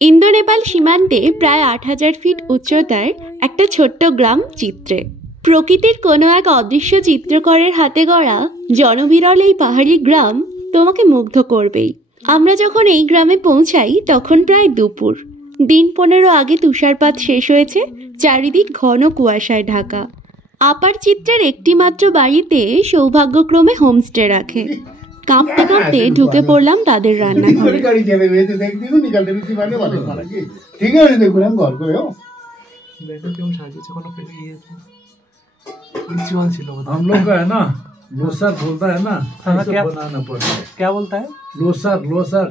Indo Nepal সীমান্তে প্রায় ৮,০০০ fit উচ্চতার একটা ছোট্ট গ্রাম চিত্রে। প্রকৃতির কোনো এক অদৃশ্য চিত্রকরের হাতে গড়া জনবিরল এই পাহাড়ি গ্রাম তোমাকে মুগ্ধ করবেই। আমরা যখন এই গ্রামে পৌঁছাই তখন প্রায় দুপুর। দিন 15 আগে তুষারপাত শেষ হয়েছে, চারিদিক ঘন কুয়াশায় ঢাকা। আপার চিত্রের একটি মাত্র বাড়িতে সৌভাগ্যক্রমে হোমস্টে রাখে। কাঁপতে কাঁপতে ঢুকে পড়লাম তাদের রান্নাঘরে। लोसर बोलता है ना, क्या बनाना पड़ता है? क्या बोलता है? लोसर लोसर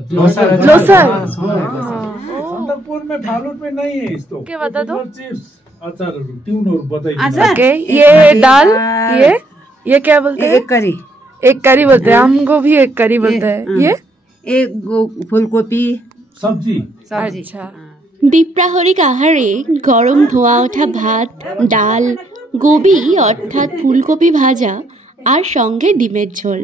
लोसर संदलपुर में फालूट में नहीं है इसको। क्या बता दो? चिप्स अचार ट्यून और बताइए। अच्छा ये दाल, ये क्या बोलते हैं? एक करी बोलते हैं, हमको भी एक करी बोलते हैं। ये एक फूलकोपी सब्जी। अच्छा। দ্বীপ্রাহরিক আহারে গরম ধোয়া ওঠা ভাত, ডাল, গোবি অর্থাৎ ফুলকপি ভাজা আর সঙ্গে ডিমের ঝোল।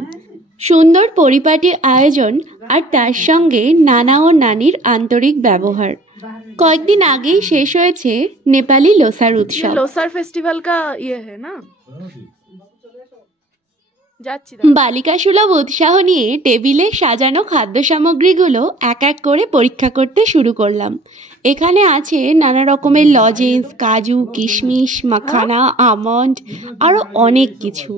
সুন্দর পরিপাটি আয়োজন আর তার সঙ্গে নানা ও নানির আন্তরিক ব্যবহার। কয়েকদিন আগেই শেষ হয়েছে নেপালি লোসার উৎসব। लोसर फेस्टिवल का ये है ना। বালিকা সুলভ উৎসাহ নিয়ে টেবিলে সাজানো খাদ্য সামগ্রীগুলো এক এক করে পরীক্ষা করতে শুরু করলাম। এখানে আছে নানা রকমের লজেন্স, কাজু, কিশমিশ, মাখানা, আমন্ড আরও অনেক কিছু।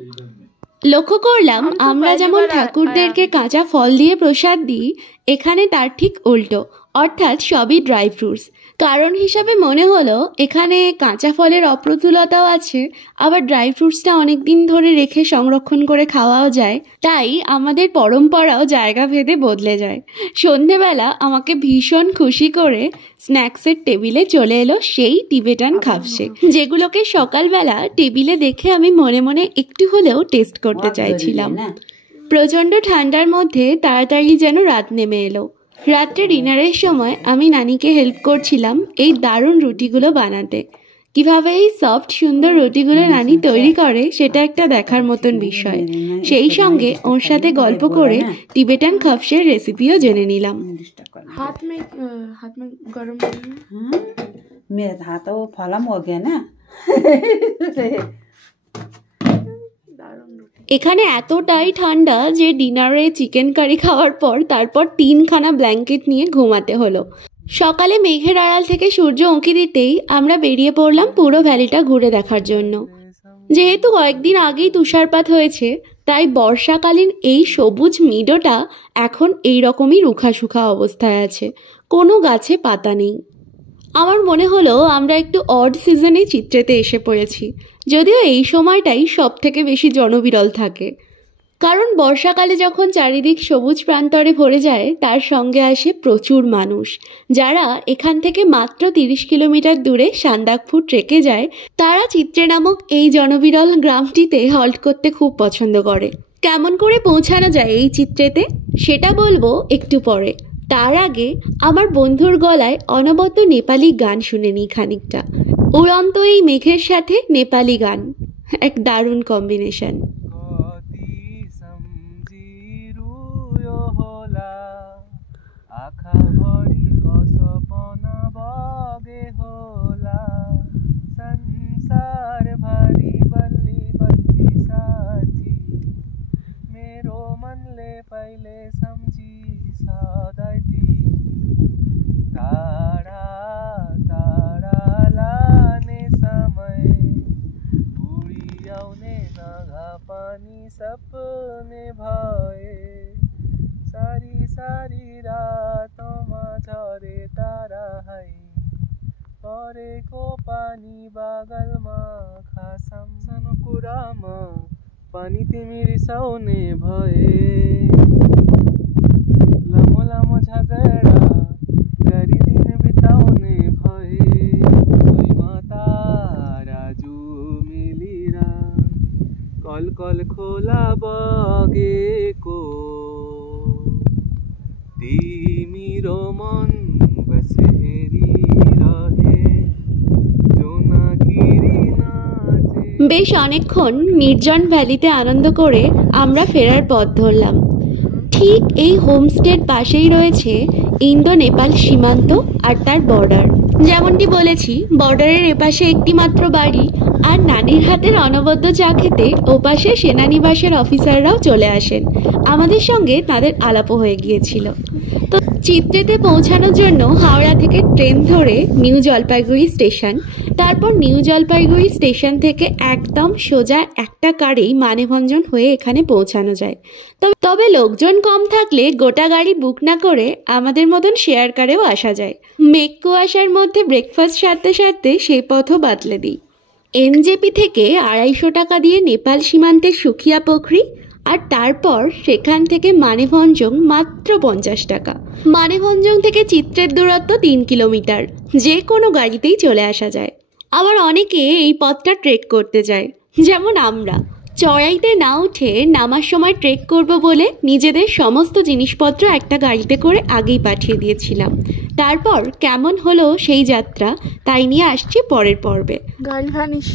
লক্ষ্য করলাম আমরা যেমন ঠাকুরদেরকে কাঁচা ফল দিয়ে প্রসাদ দিই, এখানে তার ঠিক উল্টো, অর্থাৎ সবই ড্রাই ফ্রুটস। কারণ হিসাবে মনে হলো এখানে কাঁচা ফলের অপ্রতুলতাও আছে, আবার ড্রাই ফ্রুটসটা অনেক দিন ধরে রেখে সংরক্ষণ করে খাওয়াও যায়। তাই আমাদের পরম্পরাও জায়গা ভেদে বদলে যায়। সন্ধেবেলা আমাকে ভীষণ খুশি করে স্ন্যাক্সের টেবিলে চলে এলো সেই টিবেটান খাপসে, যেগুলোকে সকালবেলা টেবিলে দেখে আমি মনে মনে একটু হলেও টেস্ট করতে চাইছিলাম। প্রচণ্ড ঠান্ডার মধ্যে তাড়াতাড়ি যেন রাত নেমে এলো। রাত্রে ডিনারের সময় আমি নানিকে হেল্প করছিলাম এই দারুণ রুটিগুলো বানাতে। কিভাবে এই সফট সুন্দর রুটিগুলো নানি তৈরি করে সেটা একটা দেখার মতন বিষয়। সেই সঙ্গে ওর সাথে গল্প করে টিবেটান খাপসের রেসিপিও জেনে নিলাম। हाथ में गरम मेरा हाथ वो फलम हो गया ना। এখানে এতটাই ঠান্ডা যে ডিনারে চিকেন কারি খাওয়ার পর তারপর 3খানা ব্ল্যাঙ্কেট নিয়ে ঘুমাতে হলো। সকালে মেঘের আড়াল থেকে সূর্য উঁকি দিতেই আমরা বেরিয়ে পড়লাম পুরো ভ্যালিটা ঘুরে দেখার জন্য। যেহেতু কয়েকদিন আগেই তুষারপাত হয়েছে, তাই বর্ষাকালীন এই সবুজ মিডোটা এখন এই রকমই রুখাসুখা অবস্থায় আছে, কোনো গাছে পাতা নেই। আমার মনে হলো আমরা একটু অড সিজনে চিত্রেতে এসে পড়েছি, যদিও এই সময়টাই সব থেকে বেশি জনবিরল থাকে। কারণ বর্ষাকালে যখন চারিদিক সবুজ প্রান্তরে ভরে যায়, তার সঙ্গে আসে প্রচুর মানুষ, যারা এখান থেকে মাত্র 30 কিলোমিটার দূরে সান্দাকফু ট্রেকে যায়। তারা চিত্রে নামক এই জনবিরল গ্রামটিতে হল্ট করতে খুব পছন্দ করে। কেমন করে পৌঁছানো যায় এই চিত্রেতে সেটা বলবো একটু পরে। তার আগে আমার বন্ধুর গলায় অনবদ্য নেপালি গান শুনে নিই খানিকটা। উড়ন্ত এই মেঘের সাথে নেপালি গান, এক দারুণ কম্বিনেশন। सपने भए सारी सारी रातमा झरे तारा है परेको पानी बागलमा खासम सानो कुरामा पानी तिमी रिसाउने भए लामो लामो झगडा गरी दिन बिताउने भए सोईमा ताराजु मिलिरा कल कल खोला बगेको तिम्रो मन बसे हेरिरहे जोनागिरी नाचे। বেশ অনেকক্ষণ নির্জন ভ্যালিতে আনন্দ করে আমরা ফেরার পথ ধরলাম। ঠিক এই হোমস্টের পাশেই রয়েছে ইন্দো নেপাল সীমান্ত আর তার বর্ডার। যেমনটি বলেছি, বর্ডারের এপাশে একটি মাত্র বাড়ি, আর নানির হাতের অনবদ্য চা খেতে ওপাশে সেনানিবাসের অফিসাররাও চলে আসেন। আমাদের সঙ্গে তাদের আলাপও হয়ে গিয়েছিল। তো চিত্রেতে পৌঁছানোর জন্য হাওড়া থেকে ট্রেন ধরে নিউ জলপাইগুড়ি স্টেশন, তারপর নিউ জলপাইগুড়ি স্টেশন থেকে একদম সোজা একটা কারেই মানেভঞ্জন হয়ে এখানে পৌঁছানো যায়। তবে লোকজন কম থাকলে গোটা গাড়ি বুক না করে আমাদের মতন শেয়ার কারেও আসা যায়। মেঘ কুয়াশার মধ্যে ব্রেকফাস্ট সারতে সারতে সেই পথও বাতলে দিই। এনজেপি থেকে 250 টাকা দিয়ে নেপাল সীমান্তের সুখিয়া পোখরি, আর তারপর সেখান থেকে মানেভঞ্জন মাত্র 50 টাকা। মানেভঞ্জন থেকে চিত্রের দূরত্ব 3 কিলোমিটার, যে কোনো গাড়িতেই চলে আসা যায়। আবার অনেকে এই পথটা ট্রেক করতে যায়, যেমন আমরা। চড়াইতে না উঠে নামার সময় ট্রেক করব বলে নিজেদের সমস্ত জিনিসপত্র একটা গাড়িতে করে আগেই পাঠিয়ে দিয়েছিলাম। তারপর কেমন হলো সেই যাত্রা, তাই নিয়ে আসছি পরের পর্বে। গাড়ি ভানিস।